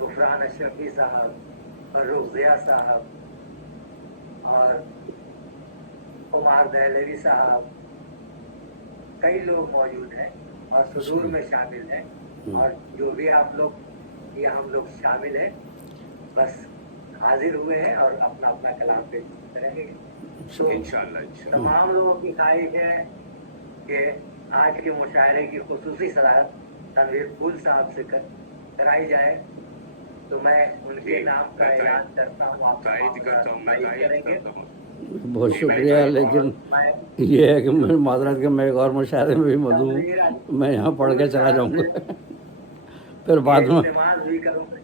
غفران اشرفی صاحب اور رقیہ صاحب اور عمار دہلوی صاحب، کئی لوگ موجود ہیں اور صدور میں شامل ہیں، اور جو بھی آپ لوگ یہ ہم لوگ شامل ہیں، بس حاضر ہوئے ہیں اور اپنا اپنا کلام پیش کریں گے. تو انشاءاللہ تمام لوگوں کی خواہش ہے کہ آج کے مشاعرے کی خصوصی صدارت تنویر پھول صاحب سے کرائی جائے، تو میں ان کے نام کا اعلان کرتا ہوں. آپ تائید کرتا ہوں، میں کریں گے. تائید کرتا ہوں. بہت شکریہ، لیکن یہ ہے کہ میں معذرت کہ میں ایک اور مشاعرے میں بھی مدعو ہوں، میں یہاں پڑھ کے چلا جاؤں گا پھر بعد میں. استعمال بھی کروں گا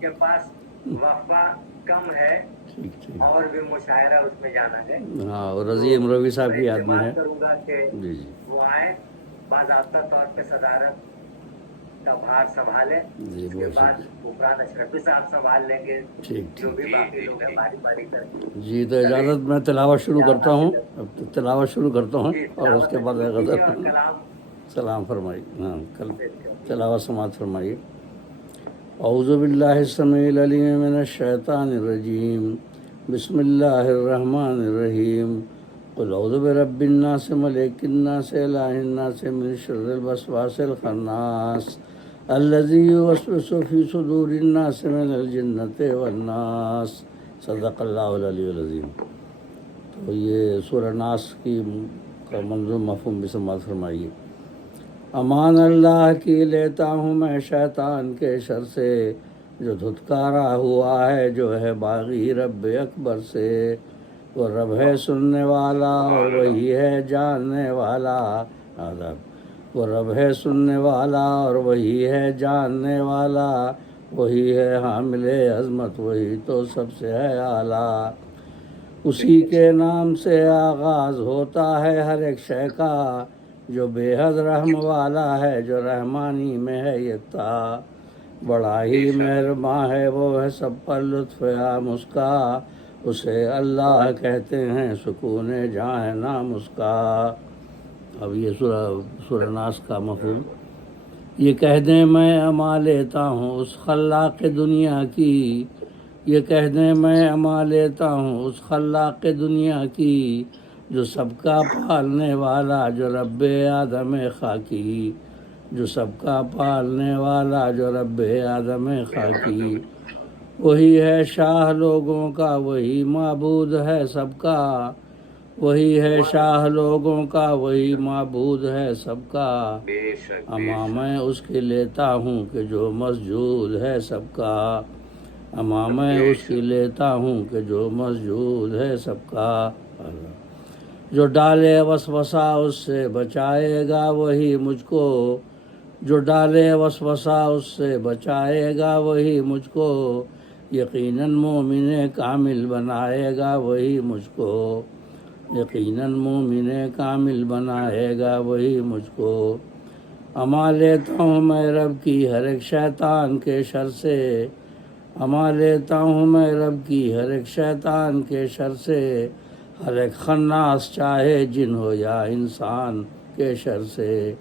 کے پاس وقفہ کم ہے ٹھیک ٹھیک. اور بھی مشاعرہ اس میں جانا ہے. ہاں، اور رضی امروی صاحب کی یاد میں ہے. کروں گا کہ جی جی وہ آئیں، باضابطہ طور پہ صدارت کا بھار سنبھالیں. جی، اس کے بہت بعد شکریہ. غفران اشرفی صاحب سنبھال لیں گے، ٹھیک جو ٹھیک. بھی باقی لوگ ہیں باری باری کریں. جی، تو اجازت میں تلاوت شروع کرتا ہوں. اب تلاوت شروع کرتا ہوں اور اس کے بعد غزل اور کلام سلام فرمائیے. ہاں، تلاوت سماعت فرمائیے. اعوذ باللہ السمیع العلیم من الشیطان الرجیم، بسم اللہ الرحمن الرحیم. قل اعوذ برب الناس ملک الناس الہ الناس من شر الوسواس الخناس الذی یوسوس فی صدور الناس من الجنۃ والناس. صدق اللہ العلی العظیم. تو یہ سورہ ناس کا منظوم مفہوم بھی سماعت فرمائیے. امان اللہ کی لیتا ہوں میں شیطان کے شر سے، جو دھتکارا ہوا ہے جو ہے باغی رب اکبر سے. وہ رب ہے سننے والا اور وہی ہے جاننے والا. وہ رب ہے سننے والا اور وہی ہے جاننے والا. وہی ہے حامل عظمت، وہی تو سب سے ہے اعلیٰ. اسی کے نام سے آغاز ہوتا ہے ہر ایک شے کا، جو بے حد رحم والا ہے، جو رحمانی میں ہے یکتا. بڑا ہی مہرباں ہے، وہ ہے سب پر لطف عام اس کا. اسے اللہ کہتے ہیں، سکون جہاں ہے نام اس کا. اب یہ سورہ ناس کا مفہوم. یہ کہہ دیں میں اما لیتا ہوں اس خلاق دنیا کی، یہ کہہ دیں میں اما لیتا ہوں اس خلاق دنیا کی، جو سب کا پالنے والا، جو رب آدم خاکی. جو سب کا پالنے والا، جو رب آدم خاکی. وہی ہے شاہ لوگوں کا، وہی معبود ہے سب کا. وہی ہے شاہ لوگوں کا، وہی معبود ہے سب کا. اما میں اس کی لیتا ہوں کہ جو مسجود ہے سب کا. اما میں اس کی لیتا ہوں کہ جو مسجود ہے سب کا. جو ڈالے وسوسہ اس سے بچائے گا وہی مجھ کو. جو ڈالے وسوسہ اس سے بچائے گا وہی مجھ کو. یقیناً مومن کامل بنائے گا وہی مجھ کو. یقیناً مومن کامل بنائے گا وہی مجھ کو. اما لیتا ہوں میں رب کی ہر ایک شیطان کے شر سے. اما لیتا ہوں میں رب کی ہر ایک شیطان کے شر سے. ہر ایک خناس چاہے جن ہو یا انسان کے شر سے.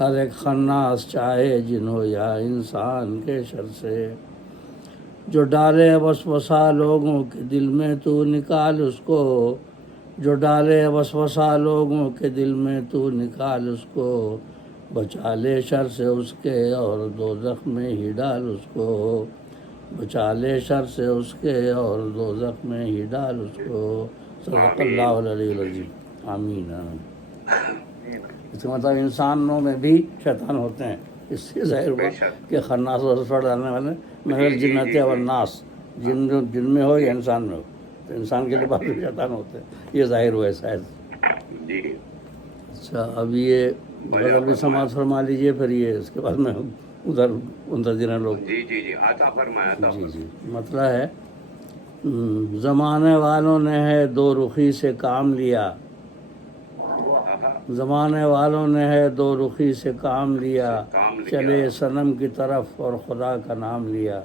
ہر ایک خناس چاہے جن ہو یا انسان کے شر سے. جو ڈالے وسوسہ لوگوں کے دل میں تو نکال اس کو. جو ڈالے وسوسہ لوگوں کے دل میں تو نکال اس کو. بچا لے شر سے اس کے اور دوزخ میں ہی ڈال اس کو. بچا لے شر سے اس کے اور دوزخ میں ہی ڈال اس کو. صدق اللہ العلی العظیم. آمین. اس کا مطلب انسانوں میں بھی شیطان ہوتے ہیں. اس سے ظاہر ہوا کہ خناس اور رسوا ڈالنے والے محل جنت والناس، جن میں ہو یا انسان میں ہو، تو انسان کے لباس بھی شیطان ہوتے ہیں. یہ ظاہر ہوا ہے شاید. اچھا، اب یہ غزل بھی سماعت فرما لیجیے، پھر یہ اس کے بعد میں ادھر منتظر ہیں لوگ. جی عطا فرمائے. جی. مسئلہ ہے زمانے والوں نے ہے دو رخی سے کام لیا. زمانے والوں نے ہے دو رخی سے کام لیا. چلے صنم کی طرف اور خدا کا نام لیا.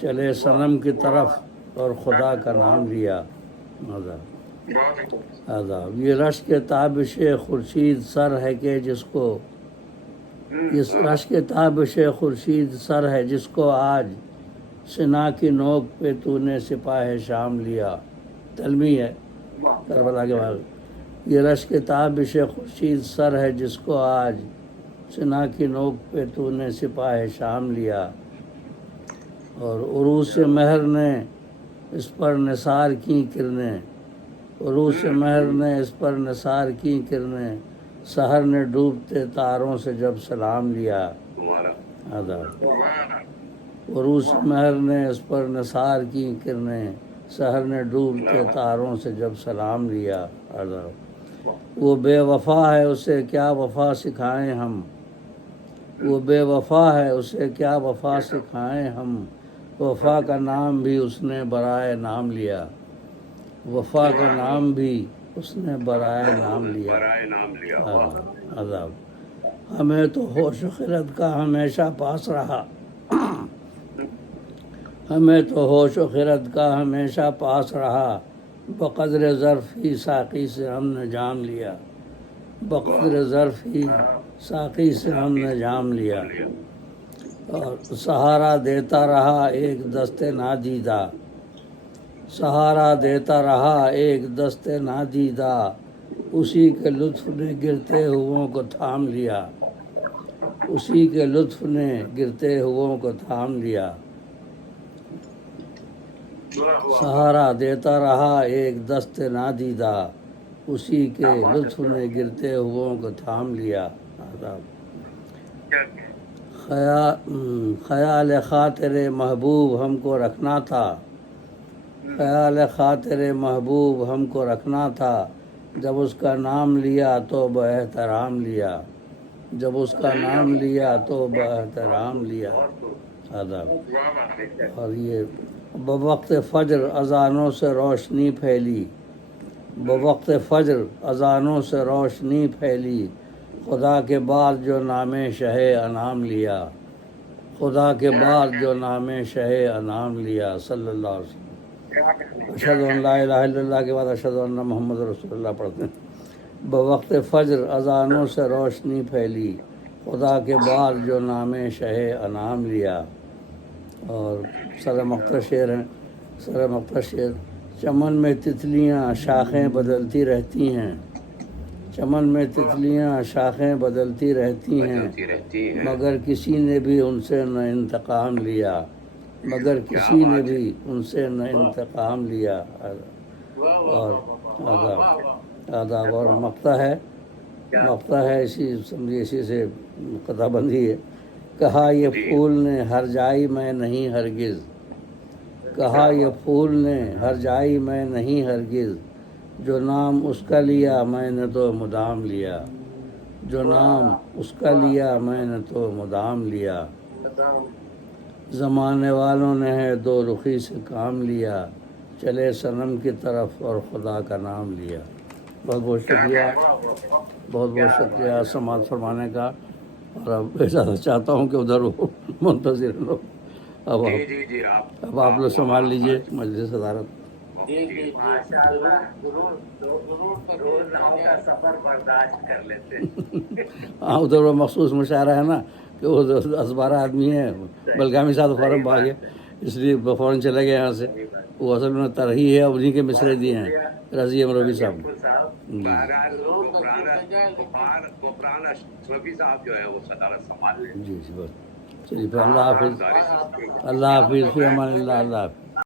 چلے صنم کی طرف اور خدا کا نام لیا. عذاب یہ رش کے تابش خورشید سر ہے کہ جس کو. اس رشک تابش خورشید سر ہے جس کو آج سنا کی نوک پہ تو نے سپاہ شام لیا. تلمی ہے کربلا کے بعد. یہ رشک تابش خورشید سر ہے جس کو آج سنا کی نوک پہ تو نے سپاہ شام لیا. اور عروس مہر نے اس پر نثار کی کرنیں. عروس مہر نے اس پر نثار کی کرنیں. سحر نے ڈوبتے تاروں سے جب سلام لیا. تمہارا آداب. عروس مہر نے اس پر نثار کی کرنیں. سحر نے ڈوبتے تاروں سے جب سلام لیا. آداب. وہ بے وفا ہے اسے کیا وفا سکھائیں ہم. وہ بے وفا ہے اسے کیا وفا سکھائیں ہم. وفا کا نام بھی اس نے برائے نام لیا. وفا کا نام بھی اس نے برائے نام لیا. برائے نام لیا. عذاب. ہمیں تو ہوش و خرد کا ہمیشہ پاس رہا. ہمیں تو ہوش و خرد کا ہمیشہ پاس رہا. بقدر ظرف ہی ساقی سے ہم نے جام لیا. بقدر ظرف ہی ساقی سے ہم نے جام لیا. اور سہارا دیتا رہا ایک دست نادیدہ. سہارا دیتا رہا ایک دست نادیدہ. اسی کے لطف نے گرتے ہوں کو تھام لیا. اسی کے لطف نے گرتے ہوں کو تھام لیا. سہارا دیتا رہا ایک دست نادیدہ. اسی کے لطف نے گرتے ہوں کو تھام لیا. خیال خاطر محبوب ہم کو رکھنا تھا. خیال خاطر محبوب ہم کو رکھنا تھا. جب اس کا نام لیا تو باحترام لیا. جب اس کا نام لیا تو باحترام لیا. آداب. اور یہ بوقت فجر اذانوں سے روشنی پھیلی. بوقت فجر اذانوں سے روشنی پھیلی. خدا کے بعد جو نام شہ انعام لیا. خدا کے بعد جو نام شہ انعام لیا. صلی اللہ علیہ وسلم. اشہد ان لا الہ الا اللہ کے بعد اشہد ان محمد رسول اللہ پڑھتے ہیں. بوقت فجر اذانوں سے روشنی پھیلی. خدا کے بعد جو نام شہ انعام لیا. اور سر مقتر شعر ہیں. سر مقتر شعر. چمن میں تتلیاں شاخیں بدلتی رہتی ہیں. چمن میں تتلیاں شاخیں بدلتی رہتی ہیں. مگر کسی نے بھی ان سے نہ انتقام لیا. مگر کسی نے بھی ان سے نہ انتقام لیا. اور آداب. اور مقطع ہے اسی سمجھیے اسی سے قطع بندی ہے. کہا یہ پھول نے ہر جائی میں نہیں ہرگز. کہا یہ پھول نے ہر جائی میں نہیں ہرگز. جو نام اس کا لیا میں نے تو مدام لیا. جو نام اس کا لیا میں نے تو مدام لیا. زمانے والوں نے ہے دو رخی سے کام لیا. چلے صنم کی طرف اور خدا کا نام لیا. بہت بہت شکریہ. بہت بہت شکریہ سماعت فرمانے کا. اور اب اجازت چاہتا ہوں کہ ادھر وہ منتظر لوگ اب آپ لوگ سنبھال لیجیے مجلس صدارت. ماشاء اللہ. روز ناؤ کا سفر برداشت کر لیتے. ہاں ادھر وہ مخصوص مشاعرہ ہے نا کہ وہ 10-12 آدمی ہیں. بلگامی صاحب فوراً بھاگے اس لیے فوراً چلے گئے یہاں سے. وہ اصل میں ترہی ہے. انہیں کے مصرے دیے ہیں رضی امروی صاحب. صاحب جو ہے وہ صدارت سنبھال لیں. جی بس چلیے پھر اللہ حافظ. اللہ حافظ. فی امان اللہ. اللہ حافظ.